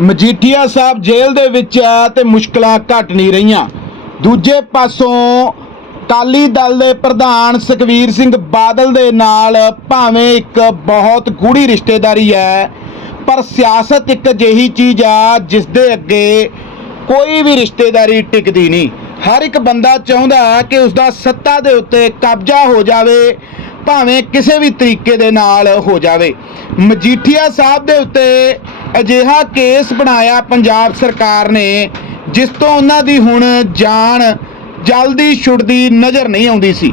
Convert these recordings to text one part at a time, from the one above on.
ਮਜੀਠੀਆ ਸਾਹਿਬ ਜੇਲ੍ਹ ਦੇ ਵਿੱਚ ਆ ਤੇ ਮੁਸ਼ਕਲਾਂ ਘਟ ਨਹੀਂ ਰਹੀਆਂ। ਦੂਜੇ ਪਾਸੋਂ ਕਾਲੀ ਦਲ ਦੇ ਪ੍ਰਧਾਨ ਸੁਖਵੀਰ ਸਿੰਘ ਬਾਦਲ ਦੇ ਨਾਲ ਭਾਵੇਂ ਇੱਕ ਬਹੁਤ ਗੂੜੀ ਰਿਸ਼ਤੇਦਾਰੀ ਹੈ, ਪਰ ਸਿਆਸਤ ਇੱਕ ਅਜਿਹੀ ਚੀਜ਼ ਆ ਜਿਸ ਦੇ ਅੱਗੇ ਕੋਈ ਵੀ ਰਿਸ਼ਤੇਦਾਰੀ ਟਿਕਦੀ ਨਹੀਂ। ਹਰ ਇੱਕ ਬੰਦਾ ਚਾਹੁੰਦਾ ਹੈ ਕਿ ਉਸ ਦਾ ਸੱਤਾ ਦੇ ਉੱਤੇ ਕਬਜ਼ਾ ਹੋ ਜਾਵੇ, ਭਾਵੇਂ ਕਿਸੇ ਵੀ ਤਰੀਕੇ ਦੇ ਨਾਲ ਹੋ ਜਾਵੇ। ਮਜੀਠੀਆ ਸਾਹਿਬ ਦੇ ਉੱਤੇ ਅਜਿਹਾ ਕੇਸ ਬਣਾਇਆ ਪੰਜਾਬ ਸਰਕਾਰ ਨੇ, ਜਿਸ ਤੋਂ ਉਹਨਾਂ ਦੀ ਹੁਣ ਜਾਨ ਜਲਦੀ ਛੁੱਟਦੀ ਨਜ਼ਰ ਨਹੀਂ ਆਉਂਦੀ ਸੀ।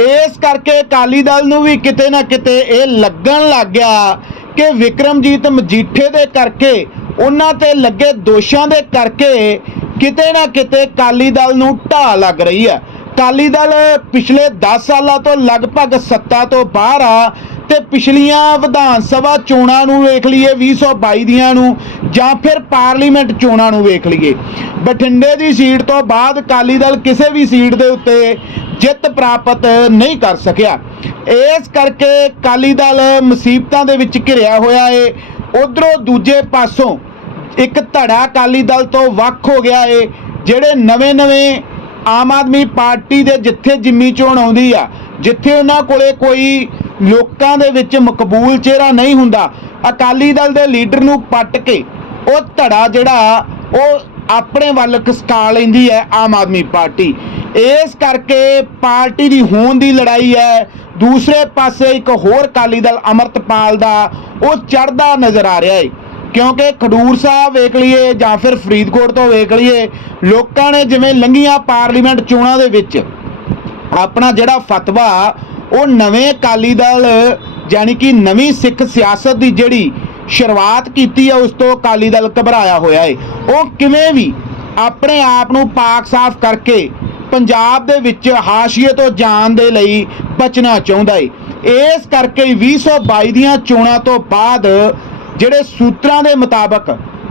ਇਸ ਕਰਕੇ ਅਕਾਲੀ ਦਲ ਨੂੰ ਵੀ ਕਿਤੇ ਨਾ ਕਿਤੇ ਇਹ ਲੱਗਣ ਲੱਗ ਗਿਆ ਕਿ ਵਿਕਰਮਜੀਤ ਮਜੀਠੇ ਦੇ ਕਰਕੇ, ਉਹਨਾਂ ਤੇ ਲੱਗੇ ਦੋਸ਼ਾਂ ਦੇ ਕਰਕੇ ਕਿਤੇ ਨਾ ਕਿਤੇ ਅਕਾਲੀ ਦਲ ਨੂੰ ਢਾਹ ਲੱਗ ਰਹੀ ਹੈ। ਅਕਾਲੀ ਦਲ ਪਿਛਲੇ 10 ਸਾਲਾਂ ਤੋਂ ਲਗਭਗ ਸੱਤਾ ਤੋਂ ਬਾਹਰ ਆ ਤੇ ਪਿਛਲੀਆਂ ਵਿਧਾਨ ਸਭਾ ਚੋਣਾਂ ਨੂੰ ਵੇਖ ਲਈਏ 2022 ਦੀਆਂ ਨੂੰ, ਜਾਂ ਫਿਰ ਪਾਰਲੀਮੈਂਟ ਚੋਣਾਂ ਨੂੰ ਵੇਖ ਲਈਏ। ਬਠਿੰਡੇ ਦੀ ਸੀਟ ਤੋਂ ਬਾਅਦ ਅਕਾਲੀ ਦਲ ਕਿਸੇ ਵੀ ਸੀਟ ਦੇ ਉੱਤੇ ਜਿੱਤ ਪ੍ਰਾਪਤ ਨਹੀਂ ਕਰ ਸਕਿਆ। ਇਸ ਕਰਕੇ ਅਕਾਲੀ ਦਲ ਮੁਸੀਬਤਾਂ ਦੇ ਵਿੱਚ ਘਿਰਿਆ ਹੋਇਆ ਏ। ਉਧਰੋਂ ਦੂਜੇ ਪਾਸੋਂ ਇੱਕ ਧੜਾ ਅਕਾਲੀ ਦਲ ਤੋਂ ਵੱਖ ਹੋ ਗਿਆ ਏ, ਜਿਹੜੇ ਨਵੇਂ-ਨਵੇਂ ਆਮ ਆਦਮੀ ਪਾਰਟੀ ਦੇ ਜਿੱਥੇ ਜਿੰਮੀ ਚੋਣ ਆਉਂਦੀ ਆ, ਜਿੱਥੇ ਉਹਨਾਂ ਕੋਲੇ ਕੋਈ ਲੋਕਾਂ ਦੇ ਵਿੱਚ ਮਕਬੂਲ ਚਿਹਰਾ ਨਹੀਂ ਹੁੰਦਾ। ਅਕਾਲੀ ਦਲ ਦੇ ਲੀਡਰ ਨੂੰ ਪੱਟ ਕੇ ਉਹ ਧੜਾ ਜਿਹੜਾ, ਉਹ ਆਪਣੇ ਵੱਲ ਖਿਸਕਾ ਲੈਂਦੀ ਹੈ ਆਮ ਆਦਮੀ ਪਾਰਟੀ। ਇਸ ਕਰਕੇ ਪਾਰਟੀ ਦੀ ਹੋਣ ਦੀ ਲੜਾਈ ਹੈ। ਦੂਸਰੇ ਪਾਸੇ ਇੱਕ ਹੋਰ ਅਕਾਲੀ ਦਲ ਅਮਰਤਪਾਲ ਦਾ, ਉਹ ਚੜਦਾ ਨਜ਼ਰ ਆ ਰਿਹਾ ਹੈ। ਕਿਉਂਕਿ ਖਡੂਰ ਸਾਹਿਬ ਵੇਖ ਲਈਏ ਜਾਂ ਫਿਰ ਫਰੀਦਕੋਟ ਤੋਂ ਵੇਖ ਲਈਏ, ਲੋਕਾਂ ਨੇ ਜਿਵੇਂ ਲੰਘੀਆਂ ਪਾਰਲੀਮੈਂਟ ਚੋਣਾਂ ਦੇ ਵਿੱਚ, ਆਪਣਾ ਜਿਹੜਾ ਫਤਵਾ ਉਹ ਨਵੇਂ ਅਕਾਲੀ ਦਲ, ਯਾਨੀ ਕਿ ਨਵੀਂ ਸਿੱਖ ਸਿਆਸਤ ਦੀ ਜਿਹੜੀ ਸ਼ੁਰੂਆਤ ਕੀਤੀ ਹੈ ਉਸ ਤੋਂ ਅਕਾਲੀ ਦਲ ਘਬਰਾਇਆ ਹੋਇਆ ਏ। ਉਹ ਕਿਵੇਂ ਵੀ ਆਪਣੇ ਆਪ ਨੂੰ ਪਾਕ ਸਾਫ਼ ਕਰਕੇ ਪੰਜਾਬ ਦੇ ਵਿੱਚ ਹਾਸ਼ੀਏ ਤੋਂ ਜਾਣ ਦੇ ਲਈ ਬਚਣਾ ਚਾਹੁੰਦਾ ਏ। ਇਸ ਕਰਕੇ ਹੀ 2022 ਦੀਆਂ ਚੋਣਾਂ ਤੋਂ ਬਾਅਦ ਜਿਹੜੇ ਸੂਤਰਾਂ ਦੇ ਮੁਤਾਬਕ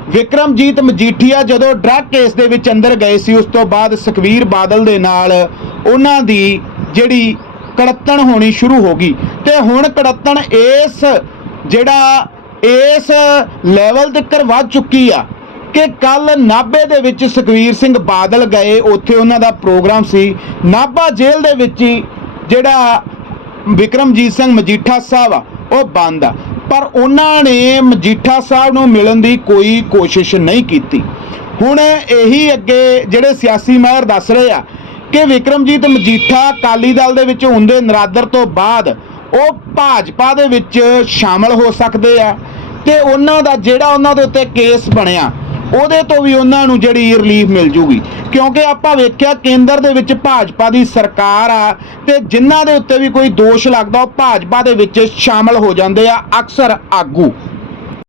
ਵਿਕਰਮਜੀਤ ਮਜੀਠੀਆ ਜਦੋਂ ਡਰੱਗ ਕੇਸ ਦੇ ਵਿੱਚ ਅੰਦਰ ਗਏ ਸੀ, ਉਸ ਤੋਂ ਬਾਅਦ ਸੁਖਵੀਰ ਬਾਦਲ ਦੇ ਨਾਲ ਉਹਨਾਂ ਦੀ ਜਿਹੜੀ ਕੜੱਤਣ ਹੋਣੀ ਸ਼ੁਰੂ ਹੋ ਗਈ। ਤੇ ਹੁਣ ਕੜੱਤਣ ਇਸ ਜਿਹੜਾ ਇਸ ਲੈਵਲ ਤੱਕ ਵੱਧ ਚੁੱਕੀ ਆ ਕਿ ਕੱਲ ਨਾਭੇ ਦੇ ਵਿੱਚ ਸੁਖਵੀਰ ਸਿੰਘ ਬਾਦਲ ਗਏ। ਉੱਥੇ ਉਹਨਾਂ ਦਾ ਪ੍ਰੋਗਰਾਮ ਸੀ। ਨਾਭਾ ਜੇਲ੍ਹ ਦੇ ਵਿੱਚ ਹੀ ਜਿਹੜਾ ਵਿਕਰਮਜੀਤ ਸਿੰਘ ਮਜੀਠਾ ਸਾਹਿਬ ਆ, ਉਹ ਬੰਦ ਆ। ਪਰ ਉਹਨਾਂ ਨੇ ਮਜੀਠਾ ਸਾਹਿਬ ਨੂੰ ਮਿਲਣ ਦੀ ਕੋਈ ਕੋਸ਼ਿਸ਼ ਨਹੀਂ ਕੀਤੀ। ਹੁਣ ਇਹੀ ਅੱਗੇ ਜਿਹੜੇ ਸਿਆਸੀ ਮਾਹਰ ਦੱਸ ਰਹੇ ਆ ਕਿ ਵਿਕਰਮਜੀਤ ਮਜੀਠਾ ਅਕਾਲੀ ਦਲ ਦੇ ਵਿੱਚ ਹੁੰਦੇ ਨਰਾਦਰ ਤੋਂ ਬਾਅਦ ਉਹ ਭਾਜਪਾ ਦੇ ਵਿੱਚ ਸ਼ਾਮਲ ਹੋ ਸਕਦੇ ਆ ਤੇ ਉਹਨਾਂ ਦਾ ਜਿਹੜਾ ਉਹਨਾਂ ਦੇ ਉੱਤੇ ਕੇਸ ਬਣਿਆ, ਉਹਦੇ ਤੋਂ ਵੀ ਉਹਨਾਂ ਨੂੰ ਜਿਹੜੀ ਰਿਲੀਫ ਮਿਲ ਜੂਗੀ। ਕਿਉਂਕਿ ਆਪਾਂ ਵੇਖਿਆ ਕੇਂਦਰ ਦੇ ਵਿੱਚ ਭਾਜਪਾ ਦੀ ਸਰਕਾਰ ਆ ਤੇ ਜਿਨ੍ਹਾਂ ਦੇ ਉੱਤੇ ਵੀ ਕੋਈ ਦੋਸ਼ ਲੱਗਦਾ, ਉਹ ਭਾਜਪਾ ਦੇ ਵਿੱਚ ਸ਼ਾਮਲ ਹੋ ਜਾਂਦੇ ਆ ਅਕਸਰ ਆਗੂ।